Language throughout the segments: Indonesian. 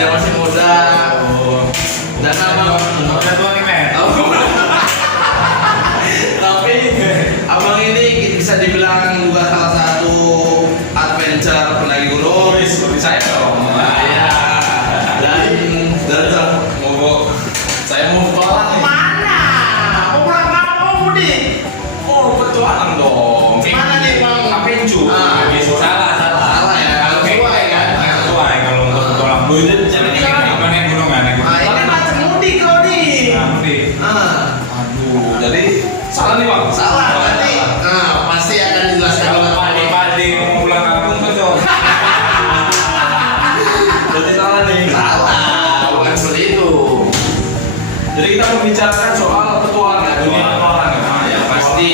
dia masih muda. Dan udah tua nih men. Tapi abang ini bisa dibilang juga salah satu adventure pendaki gunung. Seperti saya dong. Iya. Dan Mau saya mau petualang nih. mana? Mau pulang kampung mudik? Oh petualang dong. Mana nih bang? Apencu. Salah. Salah ya. Kalau sesuai kan? Sesuai kalau untuk petualang dulu jadi apa naik gunung kan? Nah, ini macam mudik kau nih. Mudik. Aduh, jadi salah nih bang. Salah nanti. Pasti akan dijelaskan oleh Padi mau pulang kampung tuh dong. Jadi salah nih. Salah, bukan seperti itu. Jadi kita membicarakan soal petualang ya, dunia petualang ya. Ya pasti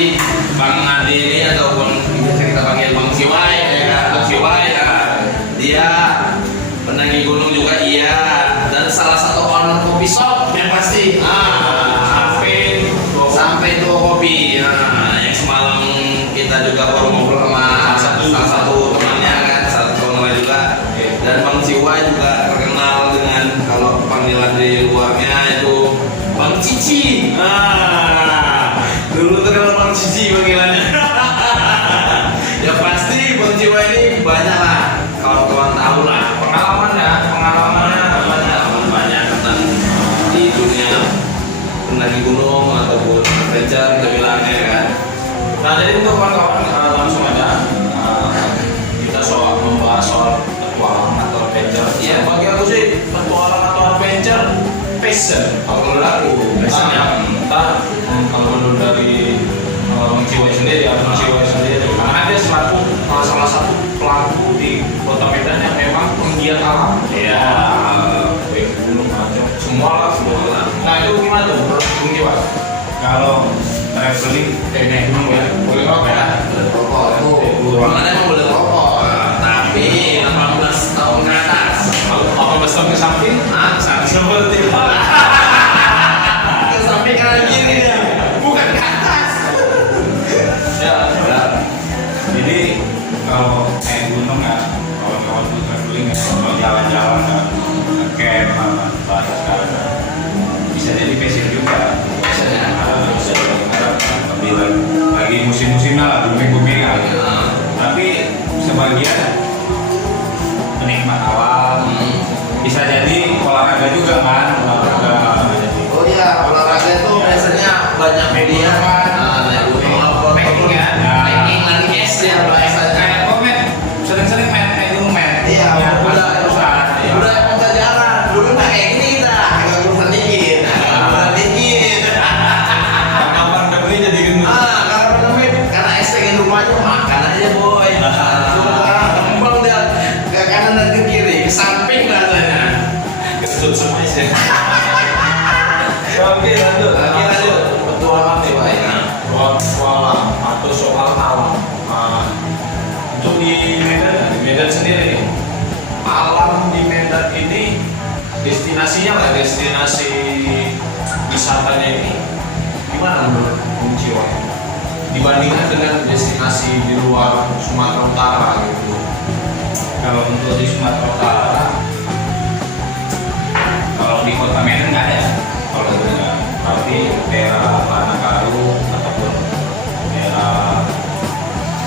Bang Adi ini ataupun biasa kita panggil Bang Siwai ya kan, Bang Siwai ya. Dia pendaki gunung juga iya, dan salah satu owner kopi shop yang pasti. Sampai itu kopi. Nah, yang semalam kita juga baru ngobrol sama salah satu temannya kan, satu owner juga. Dan Bang Siwai juga terkenal dengan kalau panggilan di luarnya itu Bang Cici. Dulu terkenal Bang Cici panggilannya. Ya pasti Bang Cici ini banyak lah kawan-kawan tahu lah Pengalamannya banyak tentang di dunia pendaki gunung ataupun adventure kita bilangnya kan. Nah jadi untuk kawan-kawan langsung aja kita membahas soal petualang atau adventure. Iya. Bagi aku sih petualang atau adventure passion. Kalau menurut aku biasanya Kalau menurut dari Bang Ciwai sendiri, karena dia salah satu pelaku di Kota Medan yang memang penggiat alam. Iya. Gunung aja, semua lah. Nah itu gimana tuh menurut Bang Ciwai? Kalau traveling Naik gunung ya, boleh ngerokok ya? rokok itu ruangannya emang boleh rokok, tapi 18 tahun ke atas. Apa besar ke samping? Seperti Ke samping kanan kiri dia, bukan ke atas. ya. jadi kalau naik gunung ya kawan-kawan tuh traveling ya kalau jalan-jalan ya camp apa bahasa sekarang ya, bisa jadi passion juga. Lebih lagi musim-musimnya lah booming lah. Tapi sebagian penikmat awal bisa jadi olahraga juga kan, olahraga. Oh iya, olahraga itu biasanya banyak media kan. Naik gunung apa? Hiking ya? Hiking lari es ya bahasanya. Kayak komen sering-sering naik gunung men. Iya, Ya, udah pusat. udah bisa jalan. Dulu nggak kayak gini kita, agak kurusan dikit, kurusan dikit. Kapan beli jadi gendut? Karena pandemi, karena STG rumahnya makan aja boy. Kembang dia ke kanan dan ke kiri, ke samping rasanya. Gendut semua sih. Oke lanjut. Petualang nih boy. Petualang atau soal alam. Untuk di Medan sendiri, alam di Medan ini destinasi wisatanya ini gimana menurut Bung Ciwai? Dibandingkan dengan destinasi di luar Sumatera Utara gitu. Kalau untuk di Sumatera Utara, kalau di Kota Medan nggak ada. Kalau enggak, tapi daerah Panakaru ataupun daerah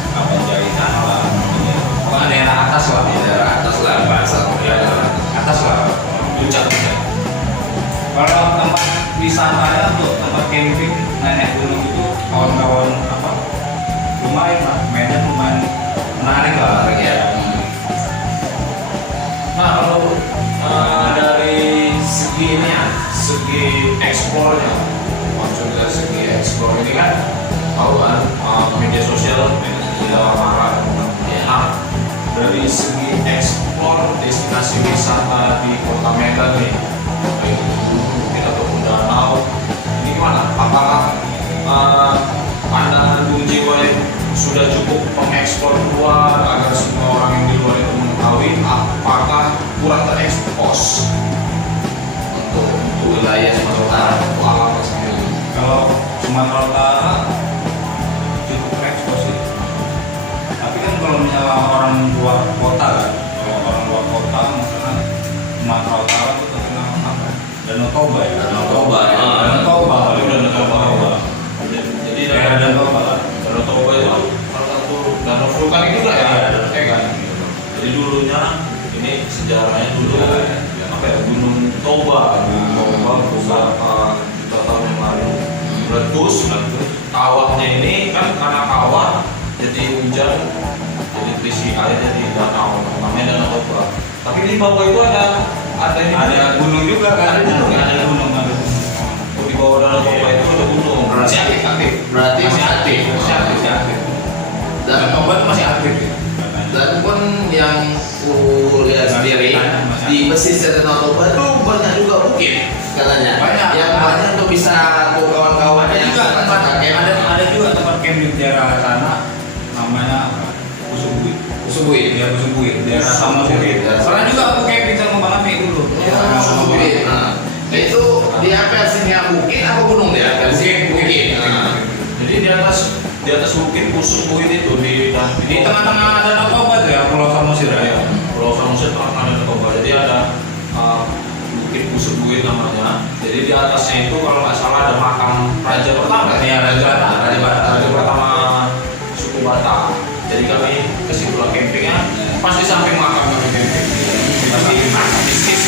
Kabanjaitan lah, pokoknya daerah atas lah, Daerah atas lah, bahasa daerah atas lah. Puncak. Kalau tempat wisatanya untuk tempat camping, naik gunung itu kawan-kawan apa? Lumayan lah, Medan lumayan menarik lah. ya. Nah kalau dari segi ini ya, segi eksplornya, maksudnya segi eksplor ini kan tahu kan media sosial marah. Nah dari segi eksplor destinasi wisata di Kota Medan nih, baik itu bukit ataupun danau, ini gimana? Apakah pandangan Bung Ciwai sudah cukup mengeksplor luar agar semua orang yang di luar itu mengetahui, apakah kurang terekspos untuk wilayah Sumatera Utara untuk alamnya sendiri? Kalau Sumatera Utara cukup ekspos sih. Tapi kan kalau misalnya orang luar kota kan, kalau orang luar kota misalnya Sumatera Utara Danau Toba ya. Danau Toba. Danau Toba. Danau Toba. Jadi Daerah Danau Toba. Danau Toba itu salah satu danau vulkanik juga ya. Iya, Kan? Jadi dulunya ini sejarahnya dulu apa ya, Gunung Toba beberapa juta tahun yang lalu meletus. Kawahnya ini kan karena kawah jadi hujan, jadi terisi airnya di danau, namanya Danau Toba. Tapi di bawah itu Ada gunung juga kan? Ada gunung. Ada gunung. Di bawah Danau Toba itu ada gunung. Berarti aktif. Berarti masih aktif. Masih aktif. Dan Danau Toba itu masih aktif ya. dan pun yang ku lihat sendiri di pesisir Danau Toba itu banyak juga bukit katanya. Banyak. Yang banyak tuh bisa tuh kawan-kawan Ada yang juga tempat camp. ada juga tempat camp di daerah sana namanya Kusubui. Kusubui. Ya Kusubui. Daerah Samosir. Pernah juga aku camping sama Bang Ami dulu. Ya, Kusubui. Nah, itu di apelsinnya bukit apa gunung dia? Bukit. Nah, Jadi di atas bukit Kusubui itu di Tengah-tengah Danau Toba tuh ya, Pulau Samosir ya. Pulau Samosir tengah-tengah Danau Toba. Jadi ada bukit Kusubui namanya. Jadi di atasnya itu kalau nggak salah ada makam raja pertama. Iya, Raja Batak. Raja pertama suku Batak. Jadi kami ke situ lah campingnya. Pas di samping makam kami camping. Tapi bisnis.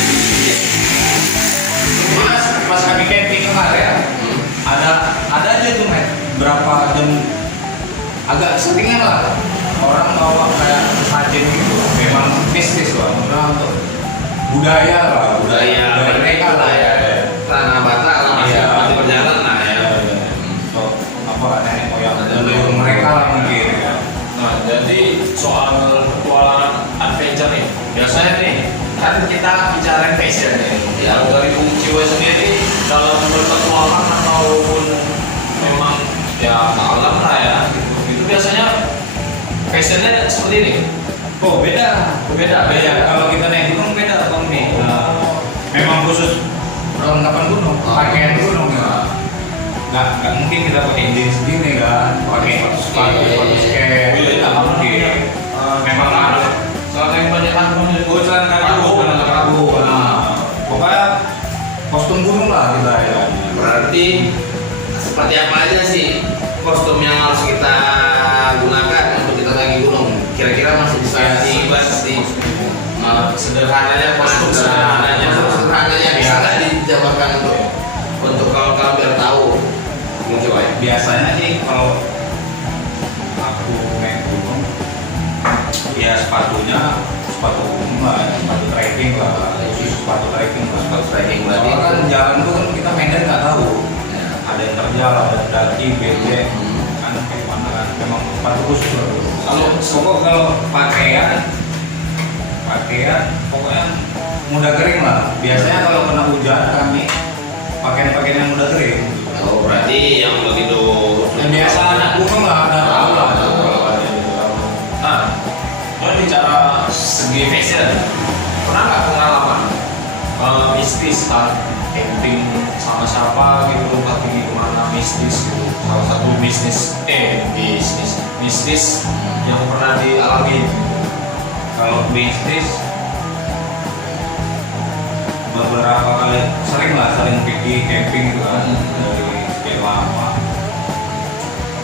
Pas kami camping kemarin ada aja tuh men, berapa jam agak seringan lah orang bawa kayak sesajen gitu, memang mistis lah, untuk budaya mereka lah ya. Tanah Batak lah masih berjalan lah ya. Untuk apa nenek moyang leluhur mereka lah mungkin ya. Nah, jadi soal petualangan adventure nih, biasanya nih kan kita bicara fashion nih. Ya. Dari Bung Ciwe sendiri dalam berpetualang ataupun memang ya ke alam lah ya, itu biasanya fashionnya seperti ini. Oh beda. Kalau kita naik gunung beda bang nih. Memang khusus perlengkapan gunung, pakaian gunung ya. Nggak mungkin kita pakai jeans segini kan, pakai sepatu skate, nggak mungkin. Memang harus Kalau yang banyak angkut celana kargo. Nah, pokoknya kostum gunung lah kita ya. Berarti seperti apa aja sih kostum yang harus kita gunakan untuk kita naik gunung? Kira-kira masih bisa dibahas di sederhananya, kostum sederhananya bisa nggak dijabarkan untuk kawan-kawan biar tahu? Mungkin ya. Biasanya sih kalau aku naik gunung, ya sepatunya sepatu gunung lah, sepatu trekking lah, khusus sepatu trekking lah. Sepatu trekking berarti Soalnya kan jalan tuh kan kita Medan nggak tahu. Ya. Ada yang terjal, ada daki, becek, kan kayak mana kan. Memang sepatu khusus lah. Kalau pakaian pokoknya mudah kering lah. Biasanya kalau kena hujan kami pakaian yang mudah kering. Oh, berarti yang begitu Yang biasa anak gunung lah ada tahu lah. Nah, kalau bicara segi fashion, pernah nggak pengalaman mistis kan camping sama siapa gitu, pergi kemana mistis gitu, salah satu bisnis yang pernah dialami? Kalau bisnis beberapa kali sering pergi camping gitu kan dari sekian lama.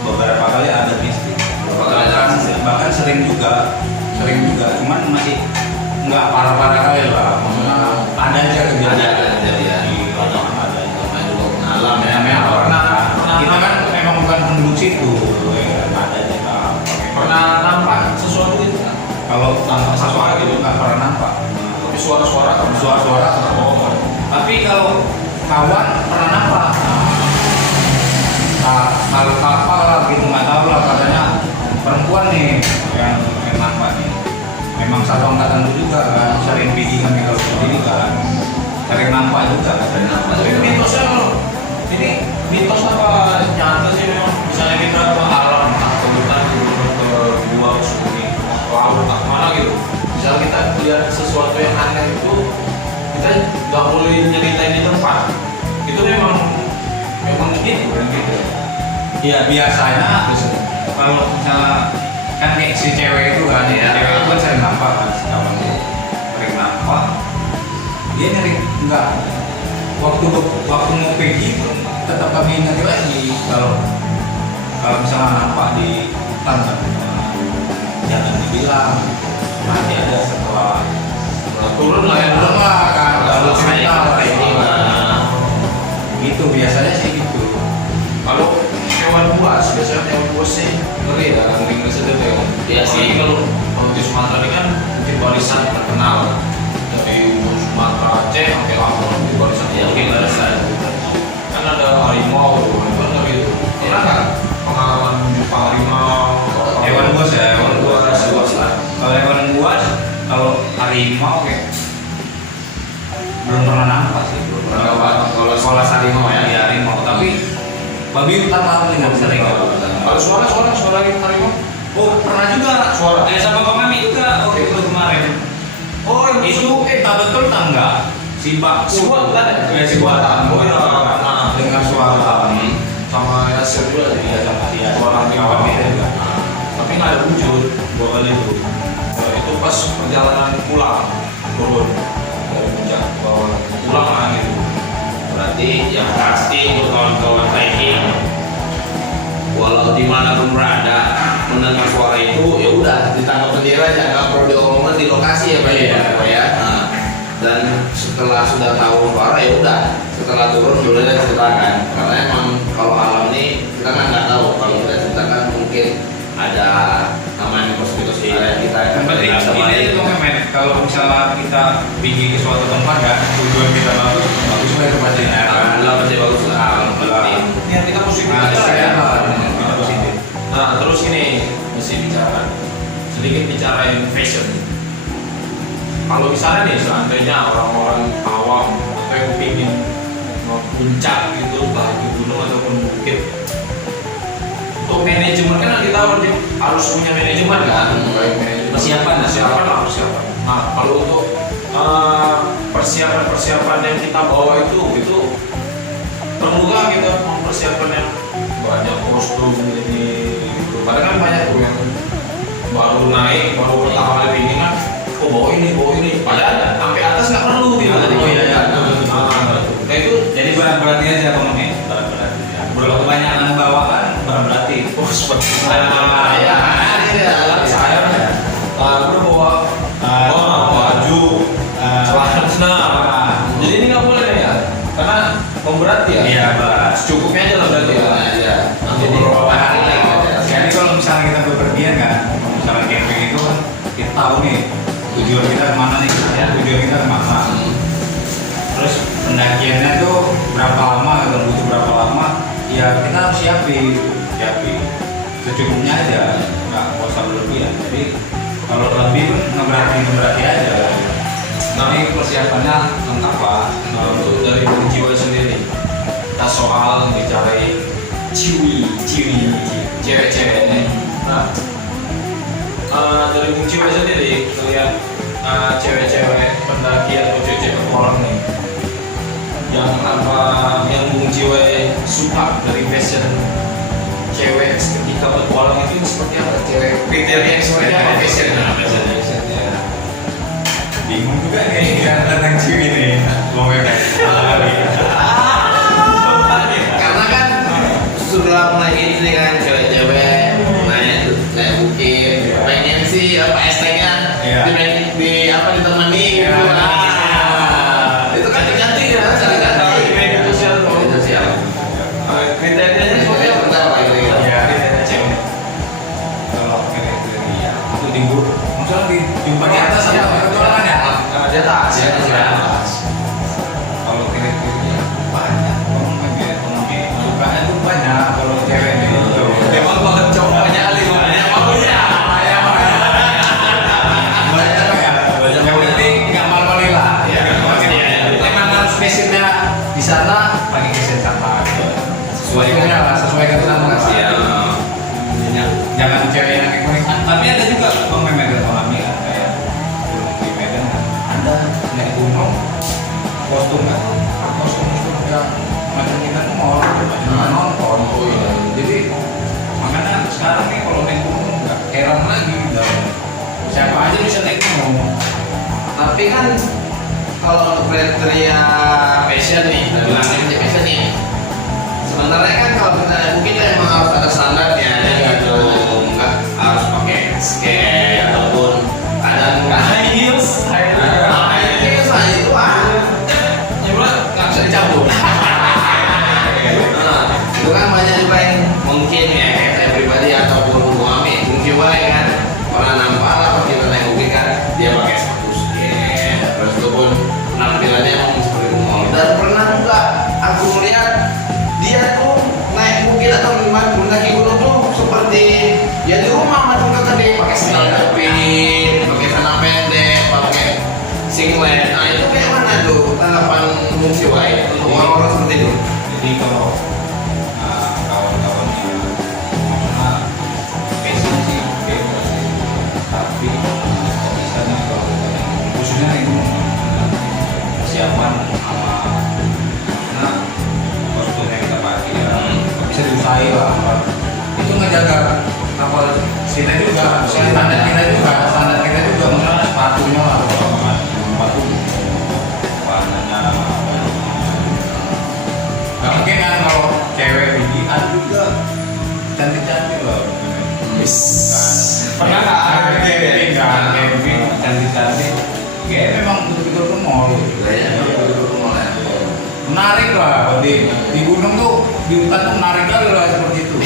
Beberapa kali ada bisnis. Bahkan sering juga, cuman masih nggak parah-parah kali lah. Maksudnya ada aja kejadian. Di lapangan ada aja. alam ya. Kita kan memang bukan penduduk situ. Ada aja Pernah nampak sesuatu itu kan? Kalau sesuatu itu nggak pernah nampak. Tapi suara-suara Oh. Tapi kalau kawan pernah nampak. Hal apa lah gitu nggak tahu lah, katanya perempuan nih yang nampak nih. Memang satu angkatan itu juga kan, sering pergi kami kalau sendiri kan, sering nampak juga katanya. Tapi mitosnya ini mitos apa nyata sih memang? Misalnya kita ke alam, ke hutan, ke gua, sungai, ke laut, ke mana gitu. Misalnya kita lihat sesuatu yang aneh itu, kita nggak boleh nyeritain di tempat. Itu memang gitu kan gitu. Iya biasanya kalau misalnya kan kayak si cewek itu kan, Iya. cewek itu kan sering nampak kan, si kawan itu sering nampak, dia nyari enggak waktu mau pergi pun tetap kami ingat lagi kalau misalnya nampak di hutan kan, jangan dibilang nanti ada setelah turun lah ya. turun lah kan, Kalau saya cerita ini mah gitu biasanya sih gitu. Kalau hewan buas, biasanya hewan buas sih ngeri dah, ngeri sedih ya. Iya sih. Kalau di Sumatera ini kan mungkin warisan terkenal dari Sumatera Aceh sampai Lampung di warisan ya mungkin barisan. kan ada harimau tuh, itu kan gitu. Pernah kan pengalaman jumpa harimau? Hewan buas ya, hewan buas. Buas lah. Kalau hewan buas, kalau harimau kayak belum pernah nampak sih, belum pernah nampak. Kalau sekolah harimau ya. Iya, harimau, tapi babi hutan lah paling nggak sering. Kalau suara harimau? Oh, pernah juga Suara. sama kami juga waktu itu kemarin. Oh, Itu tak betul tak enggak? Si Pak Suara kan? Ya, si Pak. Oh iya. Nah, Dengan suara. sama Yasir juga sih. Iya, sama dia. Suara kawan dia juga. Tapi nggak ada wujud dua kali itu. Itu pas perjalanan pulang turun dari puncak ke bawah pulang lah gitu. Berarti yang pasti untuk kawan-kawan hiking, walau dimanapun berada, mendengar suara itu ya udah ditangkap sendiri aja, nggak perlu diomongin di lokasi ya Pak Iya. ya. Nah, dan setelah sudah tahu suara ya udah, setelah turun dulu dan ceritakan, karena emang kalau alam ini kita kan nggak tahu, kalau kita ceritakan mungkin ada namanya konspirasi kita Yang penting ini aja tuh Mehmet, kalau misalnya kita pergi ke suatu tempat kan, tujuan kita bagus lah tempatnya kan. alhamdulillah pasti bagus lah. Alhamdulillah. Niat kita positif Nah, aja saya ya. kita positif. Nah, terus ini mesti bicara sedikit bicarain fashion. Kalau misalnya nih seandainya orang-orang awam atau yang pingin puncak gitu, bagi gunung ataupun bukit, untuk manajemen kan kita harus punya manajemen kan, baik manajemen persiapan lah persiapan. Nah, kalau untuk persiapan yang kita bawa itu perlu nggak kita mempersiapkan yang banyak kostum ini gitu. Padahal kan banyak tuh yang baru naik, baru pertama kali ini kan, oh bawa ini, padahal sampai atas nggak perlu gitu. Oh iya, iya. Nah itu Jadi berat-berarti aja ngomongnya. Berat-berarti. Kalau kebanyakan bawaan berat-berarti. oh seperti Ya, saya udah bawa baju, celana. Jadi ini nggak boleh ya, karena memberati ya. Iya, berat. Secukupnya aja lah berarti ya. ya. Jadi beberapa hari lagi. Jadi kalau misalnya kita bepergian kan, misalnya camping itu kan kita tahu nih tujuan kita kemana nih, ya tujuan kita kemana. Terus pendakiannya itu berapa lama, atau butuh berapa lama, ya kita harus siapin secukupnya aja, nggak usah berlebihan. Jadi kalau lebih pun ngeberati aja. Nah ini persiapannya lengkap lah. Nah, untuk dari Bung Jiwa sendiri, kita soal bicarain ciwi, cewek-cewek nih. Nah, dari Bung Jiwa sendiri, lihat cewek-cewek pendaki atau cewek-cewek orang nih, yang Bung Jiwa suka dari fashion cewek ketika bertualang itu seperti apa? Cewek kriteria yang seperti apa fashionnya? Bingung juga nih tentang ciwi nih, mau bebek. Karena kan sudah mulai ini kan cewek-cewek naik bukit, pengen sih apa ST-nya Iya. di apa ditemani gitu. Iya. Itu kan cantik ya, cantik. Media sosial tuh. Media sosial. Kriterianya seperti apa? Bentar, Pak, kira-kira. Iya. Kriteria cewek. Kalau kriteria itu tinggu, misalnya dijumpa di atas apa ketulangan ya? Di atas. Di atas. Kalau kriteria banyak, ekonomi sukanya tuh banyak kalau cewek itu. Memang banget cowoknya kali banyak maunya. Banyak ya. Yang penting nggak malu-malu lah. Iya. Emang harus passionnya di sana pakai passion sama. Sesuaikan sama kasih. Iya. Jangan cewek yang ikonik. Tapi ada juga pemain ekonomi kan kayak gunung di Medan kan. Ada naik gunung kostum kan. Kostum yang macam kita tuh mau nonton. Oh iya. Jadi makanya sekarang nih kalau naik gunung nggak heran lagi. Siapa aja bisa naik gunung. Tapi kan kalau untuk kriteria passion nih, kita bilang ini passion nih. Sebenarnya kan kalau kita mungkin emang harus ada standarnya gitu, nggak harus pakai skate ataupun kadang nggak heels, heels lah itu ya bro nggak bisa dicampur. Nah, itu kan banyak juga yang mungkin ya kayak saya pribadi ataupun Muhammad mungkin kan pernah nampak lah pas kita naik mobil kan dia pakai sepatu skate, terus itu pun penampilannya emang seperti itu. Dan pernah juga aku melihat dia tuh naik bukit atau mendaki gunung tuh seperti ya di rumah macam kata dia pakai sandal jepit, pakai celana pendek, pakai singlet. Nah itu kayak mana tuh tanggapan Bung Siwai untuk orang-orang seperti itu? Jadi kalau kawan-kawannya maksudnya passion sih bebas sih, tapi kalau misalnya kalau khususnya itu persiapan sama maksudnya kostum yang kita pakai ya bisa diusahain lah. Itu ngejaga apa kita juga, standar kita juga maksudnya sepatunya lah, sepatu warnanya. Gak mungkin kan kalau cewek ini ada juga cantik-cantik loh. Pernah nggak ada Camping kan, camping cantik-cantik. Kayak memang betul-betul ke mall. Menarik lah di gunung tuh, di hutan tuh menarik kali lah seperti itu.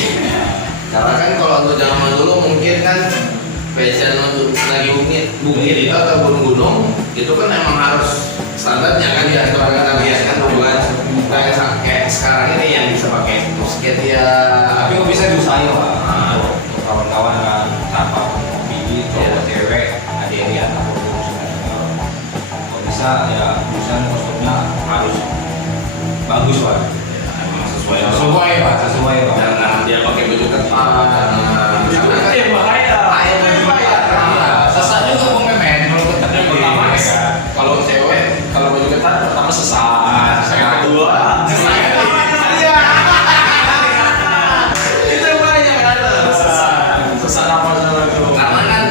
Karena kan kalau untuk zaman dulu mungkin kan passion untuk lagi bukit itu atau gunung-gunung itu kan emang harus standarnya kan ya sekarang kita lihat kan bukan kayak sekarang ini yang bisa pakai skate ya. Tapi kok bisa diusahain lah. Untuk kawan-kawan kan, siapa biji, cowok, cewek, adik-adik atau kalau bisa ya bisa kostumnya harus bagus lah. Emang sesuai Sesuai lah. jangan dia pakai baju ketat bahaya. Sesat juga Bung Memen kalau ketat Pertama, kalau cewek kalau baju ketat pertama sesat, yang kedua iya itu banyak kan sesat apa itu? karena kan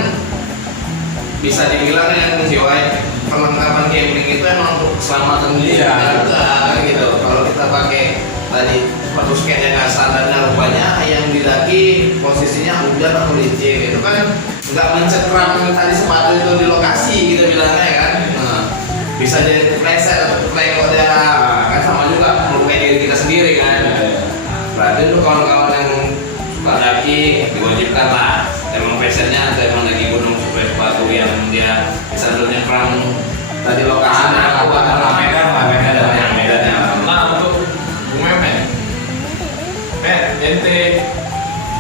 bisa dibilang yang Siwai perlengkapan camping itu emang untuk keselamatan diri Iya. juga kan gitu. Kalau kita pakai tadi sepatu skate yang nggak standarnya rupanya yang didaki posisinya hujan atau licin itu kan nggak mencekram tadi sepatu itu di lokasi kita bilangnya kan. Nah, bisa jadi kepleset atau keplengok dia kan sama juga melukai diri kita sendiri kan. Berarti untuk kawan-kawan yang suka daki diwajibkan lah emang passionnya atau emang lagi gunung supaya sepatu yang dia bisa nyekram tadi lokasinya buat medannya. Nah untuk Bung Memen, ente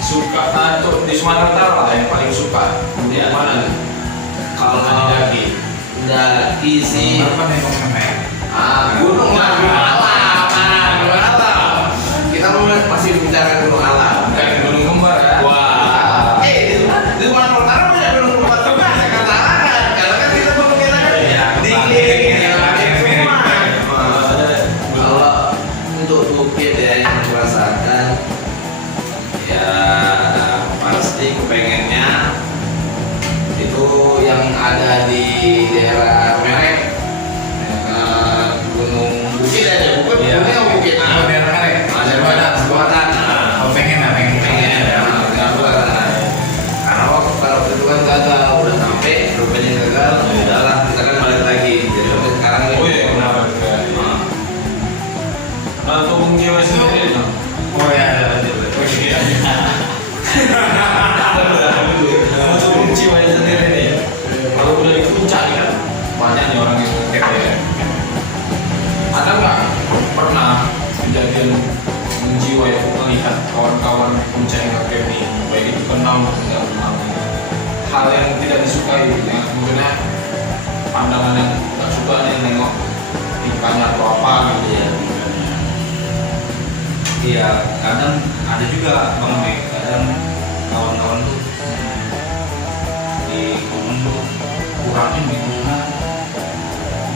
suka untuk di Sumatera Utara lah yang paling suka di Ya. mana? Kalau daki. daki sih Apa nih Bung Memen? gunung lah, gunung alam. Kita masih bicara gunung alam. Bukan Gunung Kembar ya? Wah, di Sumatera Utara banyak gunung kembar juga saya katakan. Karena kan kita gunung kita kan dingin, kalau untuk bukit ya yang aku rasakan ya pasti kepengennya itu yang ada di daerah Merek, Gunung Bukit aja, bukan Iya. gunung yang Bukit. Oh, daerah Merek. Buatan. Oh, pengen. Pengen ya, karena waktu itu kan gagal, udah sampai rupanya gagal, udahlah kita kan balik lagi. Jadi untuk sekarang Oh iya, benar. Nah untuk Bung Jiwa sendiri, Oh ya, lanjut. untuk Bung Jiwa sendiri nih, kalau udah di puncak nih kan banyak nih orang yang skate ya. Ada nggak pernah kejadian Bung Jiwa yang melihat kawan-kawan puncak yang ngecamp nih, baik itu kenal maupun tidak kenal, hal yang tidak disukai, yang mungkin pandangan yang nggak suka nih nengok tingkahnya atau apa gitu ya. Iya, kadang ada juga Bang Mek, kadang kawan-kawan tuh di gunung tuh kurangin gitu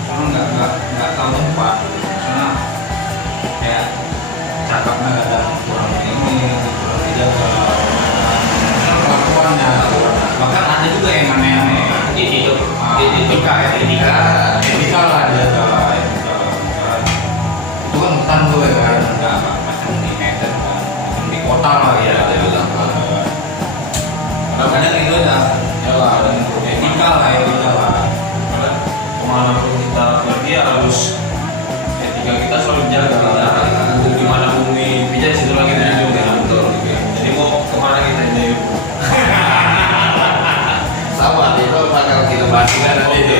karena nggak tahu tempat, karena kayak cakapnya kadang kurang ini, kurang dijaga, karena kelakuannya, bahkan ada juga yang aneh-aneh. Etika Etika lah dia. gitu aja. Ya lah, dan Etika lah, etika lah. karena kemana pun kita pergi harus etika kita selalu dijaga. Gimana bumi pijat situ lagi tunjuk ya. Betul. Jadi mau kemana kita ini? Sama, itu bakal kita bahas juga nanti itu.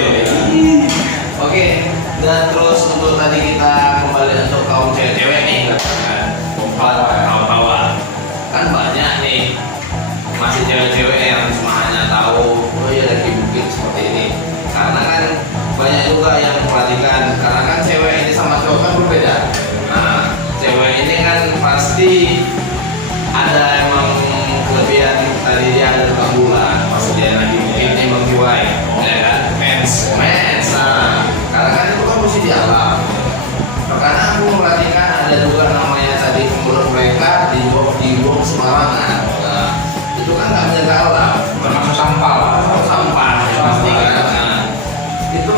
Oke, dan terus untuk tadi kita kembali untuk kaum cewek-cewek nih, kan? Kaum-kawan. Kan banyak nih masih cewek-cewek yang cuma hanya tahu oh iya lagi bukit seperti ini. Karena kan banyak juga yang memperhatikan, karena kan cewek ini sama cowok kan berbeda. Nah, cewek ini kan pasti ada emang kelebihan, tadi dia ada tukang bulan, pas dia lagi bukit nih Bang Jiwai, ya kan? Mens, nah, karena kan itu kan mesti di alam. Karena aku memperhatikan ada juga namanya tadi mulut mereka dibuang sembarangan. Nah, itu kan nggak menjaga alam, Termasuk sampah lah. sampah ya pasti kan. Nah, itu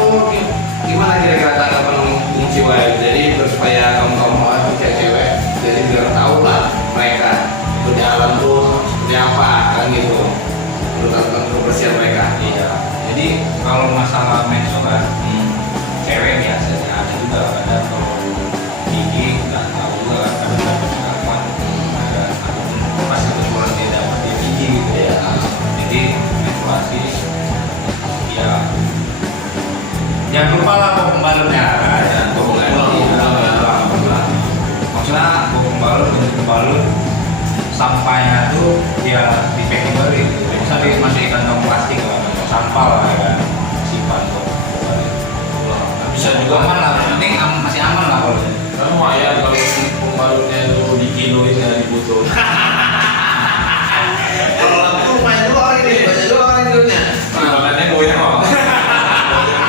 gimana kira-kira tanggapan Bung Jiwai? Jadi supaya kaum cewek, jadi biar tahu lah mereka itu di alam tuh seperti apa kan gitu. Tentang kebersihan mereka. Iya. Jadi kalau masalah mens itu kan cewek biasanya ada juga ada kalau gigi nggak tahu juga kan ada pengalaman ada masih kesulitan dia dapat di gigi gitu ya. Jadi menstruasi ya jangan lupa lah bawa pembalutnya kan. Maksudnya bawa pembalut untuk pembalut sampahnya tuh dia di packing baru gitu. Misalnya masih di kantong plastik lah, sampah lah ya kan, simpan tuh. Bisa juga Aman lah, yang penting masih aman lah kalau lumayan kalau pembalutnya itu dikiloin ya dibutuh. Kalau lampu lumayan juga orang ini, banyak juga orang hidupnya. Timbangannya boynya kok.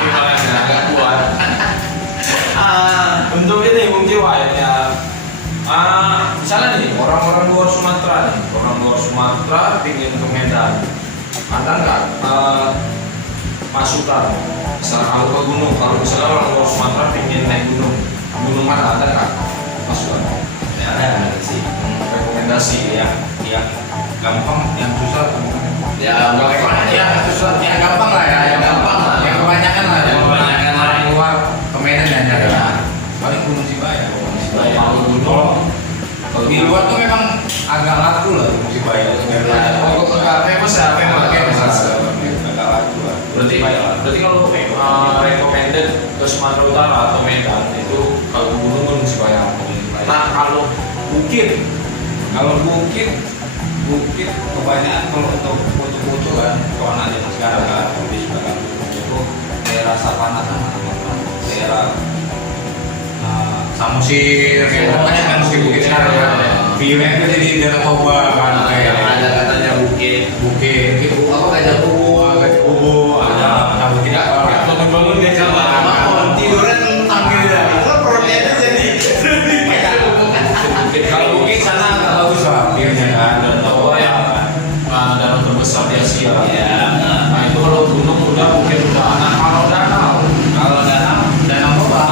Timbangannya agak kuat. Untuk ini Bung Jiwai ya. Misalnya nih orang-orang luar Sumatera nih, orang luar Sumatera pingin ke Medan, ada nggak masukan? Misalnya kalau ke gunung, kalau misalnya orang luar Sumatera pingin naik gunung mana ada nggak masukan? ya ada sih. Rekomendasi ya. Yang gampang, yang susah Ya, yang susah, yang gampang lah ya, yang gampang lah, yang kebanyakan lah, Yang kebanyakan lah. orang luar ke Medan dan nyari Ya. paling Gunung Sibaya. Kalau gunung, Di luar tuh memang agak laku lah Gunung Sibaya. famous ya, famous. Agak laku lah. Berarti kalau recommended ke Sumatera Utara atau Medan itu kalau gunung Sibaya. Nah kalau bukit, Bukit kebanyakan kalau untuk foto-foto kan, kalau nanti sekarang kan lebih suka kan itu daerah Savana kan, daerah Samosir, kayak banyak kan bukit sekarang kan. View-nya itu jadi daerah Toba kan, kayak ada katanya bukit. bukit itu Apa gajah kubu? Gajah Kubu, ada bukit apa? bangun dia coba. Bangun tidurnya tentang gitu ya. Itu perutnya itu jadi. Kalau bukit sana agak bagus lah view-nya kan, dan Toba ya, danau terbesar di Asia. Ya. Nah itu kalau gunung udah bukit udah. Nah kalau danau Toba.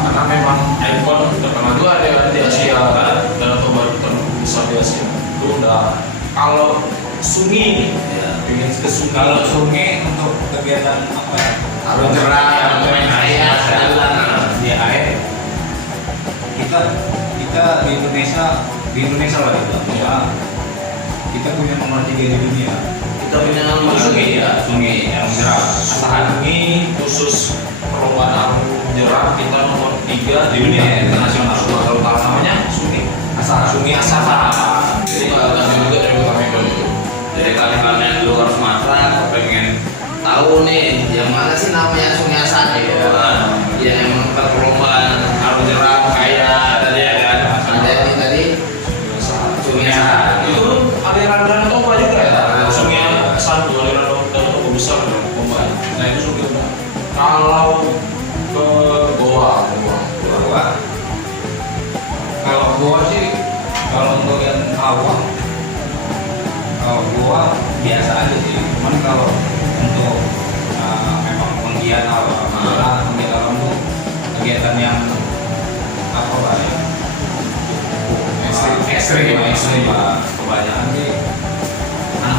karena memang ikon terkenal juga di Asia kan, danau Toba itu terbesar di Asia. Itu udah. Kalau sungai, pengen ke sungai. Kalau sungai untuk kegiatan apa ya? Arung jeram, main air, jalan. Di air. Kita di Indonesia lah ya. Kita punya nomor 3 di dunia. Kita punya nama sungai ya. Sungai yang jerak. Asahan. Ini khusus perlombaan arung jeram kita nomor 3 di dunia internasional. Sumatera Utara namanya Sungai Asahan. Sungai Asahan. Jadi kita juga dari Kota Medan itu. Jadi kalian yang di luar Sumatera pengen tahu nih yang mana sih namanya Sungai Asahan itu? Yang emang perlombaan arung jeram kayak tadi ya kan. Ada ini tadi Sungai Asahan. Itu aliran Danau Toba juga ya. Sungai satu aliran Danau Toba besar Toba. Nah itu Sungai Toba. Kalau ke Goa. Kalau gua sih, kalau untuk yang awam, kalau gua biasa aja sih. Cuman kalau untuk memang penggiat alam, penggiat alam tuh kegiatan yang apa lah ya? Ekstrim lah. Kebanyakan sih anak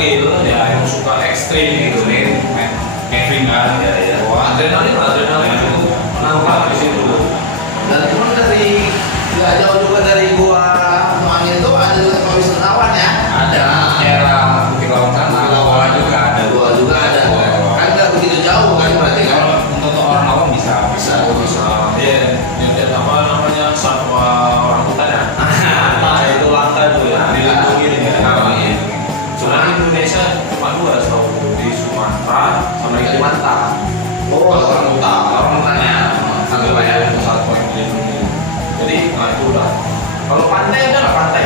real ya, yang suka ekstrim gitu. Kevin kan, ya. Wah, adrenalin itu menangkap di situ. Dan pun dari nggak jauh juga dari gua Nuangin itu ada juga tempat wisatawan ya. Ada daerah Bukit Lawang sana, Goa juga ada. Gua juga ada. Kan nggak begitu jauh kan berarti kan? Kalau untuk orang awam bisa. Iya, dia apa namanya satwa orang hutan ya. Nah, itu langka tuh ya, dilindungi ya. Cuma di Indonesia cuma dua setahu, di Sumatera sama di Kalimantan. Oh, orang hutan ya. Sampai bayar. Satwa yang dilindungi. Jadi, nah itu udah. Kalau pantai ada nggak pantai?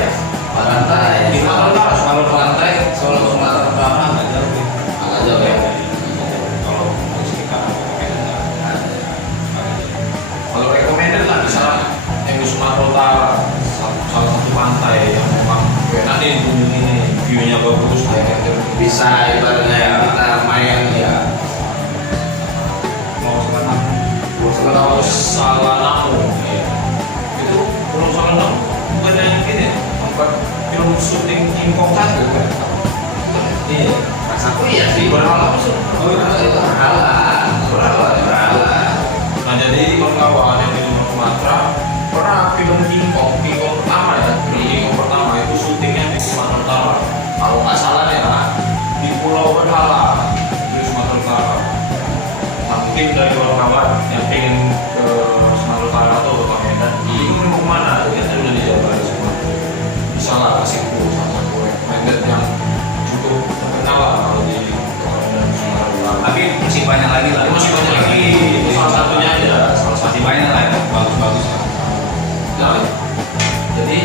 Pantai. Di Sumatera Utara, Kalau pantai, Solo Sumatera Utara nggak jauh. Agak jauh ya. Kalau di sekitar kalau recommended lah misalnya yang di Sumatera Utara salah satu pantai yang memang nanti dikunjungi nih, view-nya bagus, Bisa ibaratnya kita main ya. mau sekarang Pulau Salanamu, iya. Itu Pulau Salanamu bukan yang ini, tempat film syuting King Kong 1 kan? Iya. Rasaku iya sih. Berhala sih. Oh itu berhala. Nah jadi kawan-kawan yang di Sumatera pernah film King Kong pertama ya, film King Kong pertama itu syutingnya di Sumatera Utara. Kalau nggak salah ya, di Pulau Berhala di Sumatera Utara. Nah, mungkin dari kawan-kawan yang pengen ke Sumatera Utara atau ke Medan, ini mau kemana? Kita udah dijabarin semua. Bisa lah kasih clue sama satu recommended yang cukup terkenal lah kalau di Medan Sumatera Utara. tapi masih banyak lagi lah. Masih banyak lagi. Itu salah satunya aja. Salah satu Masih banyak lah yang bagus-bagus. Nah, jadi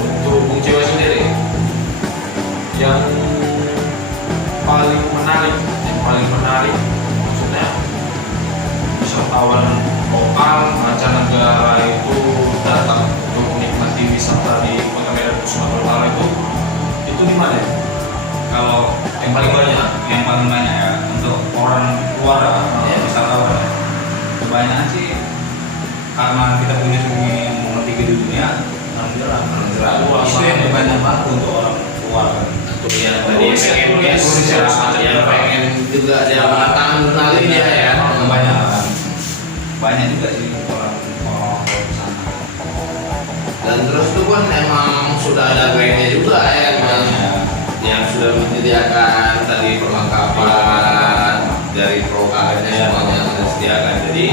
untuk Bung Cewe sendiri yang paling menarik maksudnya wisatawan lokal mancanegara itu datang untuk menikmati wisata di Kota Medan Sumatera Utara itu di mana? Kalau Yang paling banyak? yang paling banyak ya untuk orang luar Ya. wisatawan kebanyakan sih karena kita punya sungai yang nomor 3 di dunia, Alhamdulillah itu yang banyak banget untuk orang luar kan. Tuh yang tadi pengen yang pengen juga dia mengatakan kenalin dia ya. Kebanyakan banyak juga sih orang di sana. Dan terus itu kan emang sudah ada guide-nya juga ya kan, yang sudah menyediakan tadi perlengkapan dari ProKN-nya semuanya sudah disediakan. Jadi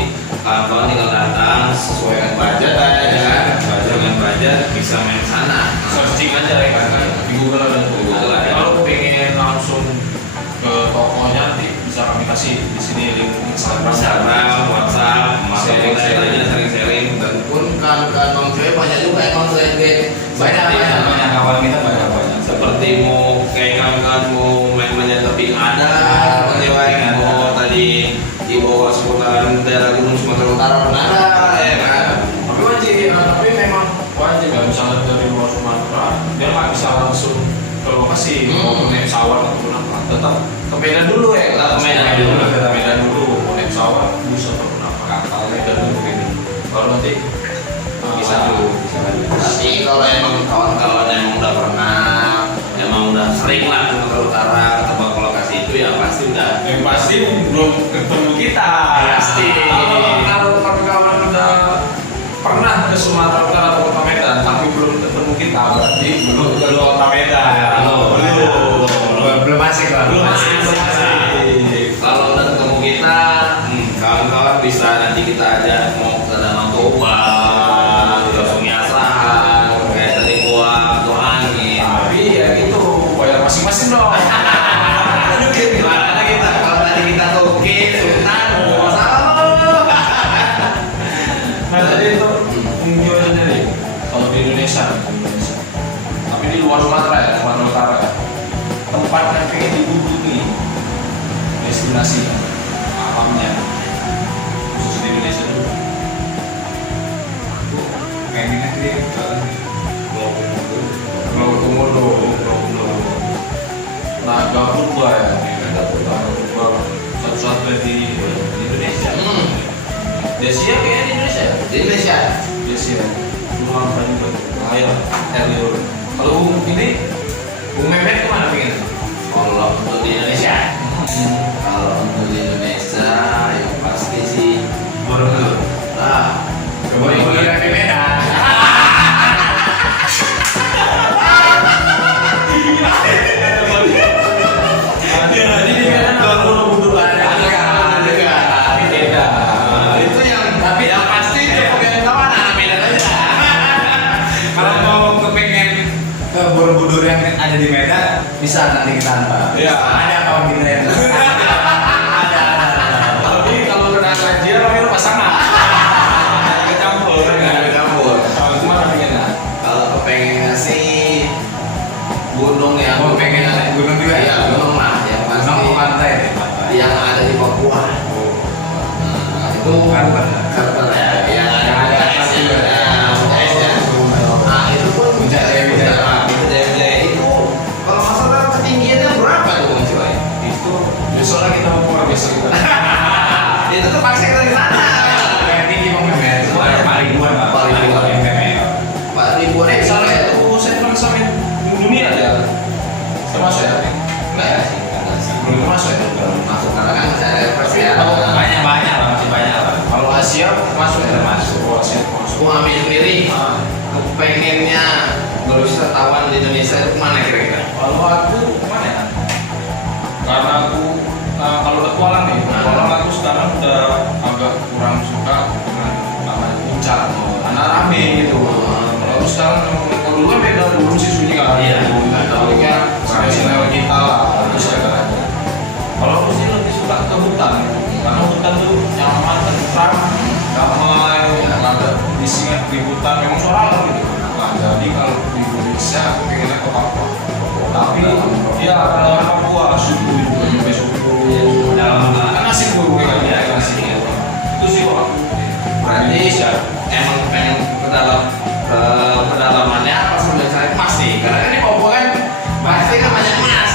kawan-kawan tinggal datang sesuai dengan budget ya kan, dengan budget bisa main ke sana. Searching aja ya kan, di Google ada tuh. Google ada. Kalau pengen langsung ke tokonya nanti bisa kami kasih di sini link Instagram, WhatsApp, sharing. Dan pun kan non cewek banyak juga yang non cewek Banyak kawan kita banyak. seperti mau kayak kawan-kawan mau main-main tapi ada cewek mau tadi di bawah seputaran daerah Gunung Sumatera Utara pernah ada ya kan. Tapi wajib, tapi memang wajib ya misalnya dari luar Sumatera dia nggak bisa langsung ke lokasi mau naik pesawat ataupun apa, tetap ke Medan dulu ya. Tetap ke Medan dulu. Ke Medan dulu mau naik pesawat bisa ataupun apa, kapal Medan dulu gitu. Kalau nanti Bisa lanjut. Tapi kalau emang kawan-kawan emang udah pernah, emang udah sering lah ke Sumatera Utara atau ke lokasi itu ya pasti udah. yang pasti belum ketemu kita. Pasti. Kalau kawan-kawan udah pernah ke Sumatera Utara atau Kota Medan tapi belum ketemu kita, berarti belum ke Kota Medan. Belum asik lah. Belum asik. Kalau udah ketemu kita, kawan-kawan bisa nanti kita ajak mau ke Danau Toba, ke Sungai Asahan, kayak tadi gua tuh angin. Tapi ya gitu, bayar masing-masing dong. Gimana kita? Kalau tadi kita toke, Sultan, mau masalah lo. Nah tadi itu Bung sendiri, kalau di Indonesia, tapi di luar Sumatera ya, Sumatera Utara ya, tempat yang pengen dikunjungi, destinasi alamnya, khusus di Indonesia dulu. Pengennya sih ke Pulau Komodo, Naga Purba ya, Naga Purba, satu-satunya di Indonesia. Desia kayaknya di Indonesia ya? Di Indonesia. Desia, Lumangka juga. Ayo, Erlio. Kalau Bung ini, Bung Mehmet kemana pengen? nanti kita antar. Iya. Ada kawan kita yang ada. Tapi kalau kena kajian namanya pasangan. Kecampur. Campur. Kalau gimana pengennya? Kalau kepengennya sih gunung ya. Oh, pengen gunung juga? Iya, gunung lah yang pasti. Gunung pantai deh, pantai. Yang ada di Papua. Itu Karpen. Karpen ya. Yang Yang ada atas juga. esnya. Nah, itu pun Puncak Jaya Wijaya. Puncak Jaya Wijaya itu kalau masalah ketinggiannya berapa tuh Mas Joy? Itu besoknya kita mau keluar besok kita. Itu terpaksa kita di sana. Yang tinggi mungkin ya, itu ada paling ribuan Pak. Paling ribuan. MPM. Pak ribuan itu Salah satu sentral summit dunia ada. Termasuk ya? enggak ya sih, enggak sih. Belum masuk ya? Belum masuk karena kan masih ada referensi ya. Banyak lah, masih banyak lah. Kalau Asia masuk ya? Masuk. Oh, Asia masuk. Aku Ami sendiri Ah. kepengennya berwisatawan di Indonesia itu kemana kira-kira? Kalau aku mana ya? Karena aku kalau petualang nih, petualang aku sekarang udah agak kurang suka dengan namanya puncak, karena rame gitu. Kalau aku sekarang kalau dulu kan beda dulu sih sunyi kan. Iya. Tahunya tradisional kita lah, harus jaga aja. Kalau aku sih lebih suka ke hutan, karena hutan tuh nyaman, tentram, damai, nggak ada bisingnya di hutan, memang suara alam gitu. Nah, jadi kalau di Indonesia aku pengennya ke Papua. Tapi ya kalau orang Papua suku itu sampai suku dalam kan asik dulu kan ya asik itu sih kok. Berarti emang pengen ke dalam pedalamannya apa sambil cari emas nih? Karena kan di Papua kan pasti kan banyak emas.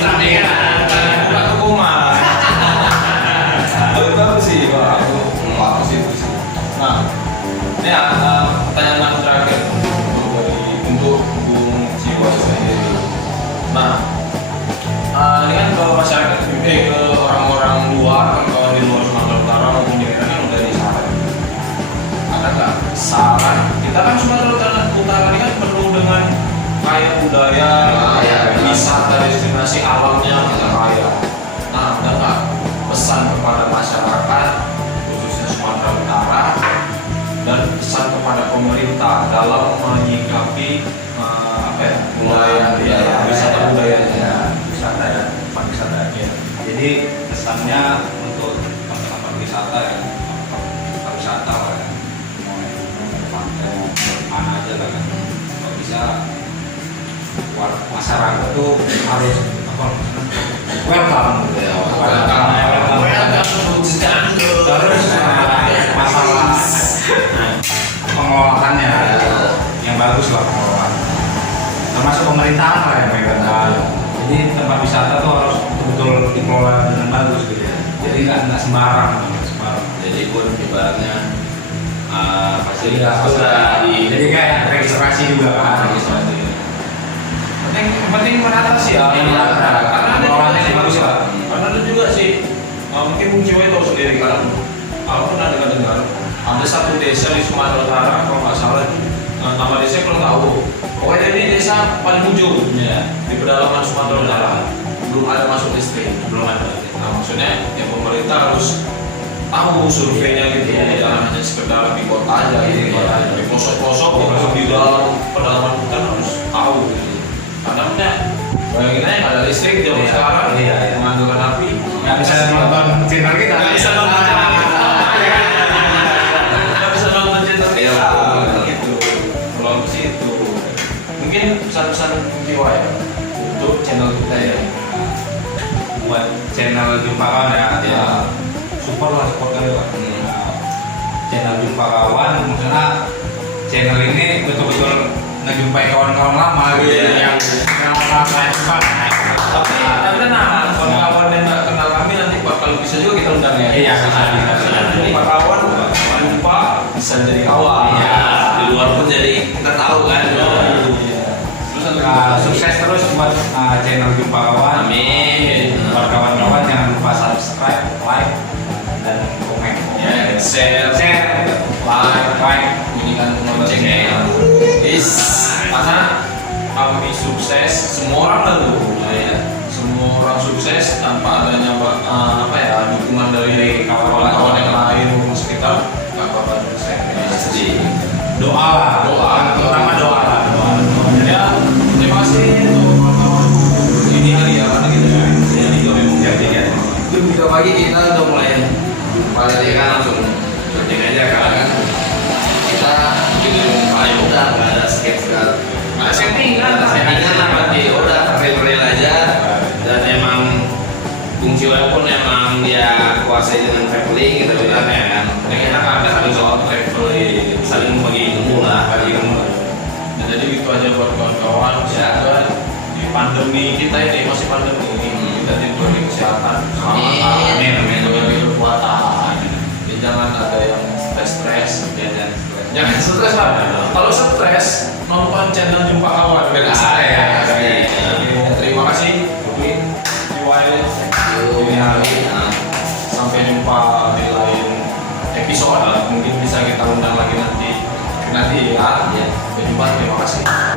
Tapi kan Bukan ke rumah. Tahu sih Pak, aku sih itu sih. Nah, ini pertanyaan aku terakhir untuk Bung Jiwa sendiri. Nah, ini kan ke masyarakat, ke orang-orang luar, kawan di luar Sumatera Utara maupun di Medan yang udah di sana. Ada nggak saran? Kita kan Sumatera Utara ini kan penuh dengan kaya budaya, Kaya, wisata, destinasi alamnya kita kaya. Nah, ada nggak pesan kepada masyarakat khususnya Sumatera Utara dan pesan kepada pemerintah dalam menyikapi budaya, wisata budayanya? Wisata ya, tempat wisata ya. Jadi kesannya untuk tempat wisata ya, tempat wisata lah ya. Mau pantai, mana aja lah kan. Kalau bisa masyarakat tuh harus apa? Welcome. Ya, Terus masalah pengelolaannya yang bagus lah pengelolaan. Termasuk pemerintahan lah yang megang. Jadi tempat wisata tuh harus betul dikelola dengan bagus gitu ya. Jadi nggak sembarang. jadi pun ibaratnya Fasilitas fasilitas sudah di jadi kayak registrasi juga kan. registrasi. Penting menata sih ya. Menata. Karena ada Pengelolaannya juga bagus sih, lah. karena ada juga sih. Mungkin Bung Jiwa tahu sendiri kan. Aku pernah dengar ada satu desa di Sumatera Utara kalau nggak salah. Nama desa belum tahu. Pokoknya ini desa paling ujung di pedalaman Sumatera Utara. Belum ada masuk listrik. Belum ada. Nah maksudnya ya pemerintah harus tahu surveinya gitu. Jangan hanya sekedar di kota aja gitu. Di pelosok-pelosok maupun di dalam pedalaman hutan harus tahu gitu. Karena punya bayangin aja nggak ada listrik zaman Iya, sekarang, iya. mengandalkan api, Nggak bisa nonton channel kita. nggak bisa nonton channel kita, nggak bisa nonton channel Iya, kita, betul. gitu. Kalau aku sih itu, mungkin pesan-pesan jiwa ya untuk channel kita ya. Buat channel Jumpa Kawan ya, Ya. support kali Pak. Channel Jumpa Kawan maksudnya channel ini betul-betul ngejumpai kawan-kawan lama gitu Iya. yang lama itu kan. Tapi tenang, kawan-kawan yang nggak kenal kami nanti Pak, kalau bisa juga kita undang ya. Iya, bisa. Jumpa kawan, jumpa bisa jadi kawan. Iya. Di luar pun jadi kita tahu kan. Iya. Terus ada Sukses terus buat channel Jumpa Kawan. Amin. Buat kawan-kawan jangan lupa subscribe, like, dan komen. ya, share, Like. bunyikan loncengnya. Karena kami sukses, semua orang lalu, semua orang sukses tanpa adanya dukungan dari kawan-kawan yang lain maupun sekitar, nggak bakal sukses. Pasti. Doa lah, Doa. terutama doa lah. Ya, terima kasih untuk settingan lah. settingan lah berarti udah real aja. Dan emang Bung Siwa pun emang dia kuasai dengan traveling gitu kan ya kan. Ini kita nggak ada soal traveling, Saling bagi ilmu lah. bagi ilmu. Nah, jadi gitu aja buat kawan-kawan. Semoga di pandemi kita ini masih pandemi ini kita diberi kesehatan, Amin. amin, diberi kekuatan. Jadi jangan ada yang stres. Jangan stres lah. Kalau stres nonton channel Jumpa Kawan dengan saya. Terima kasih. Ini hari sampai jumpa di lain episode, mungkin bisa kita undang lagi nanti ya. Sampai jumpa, terima kasih.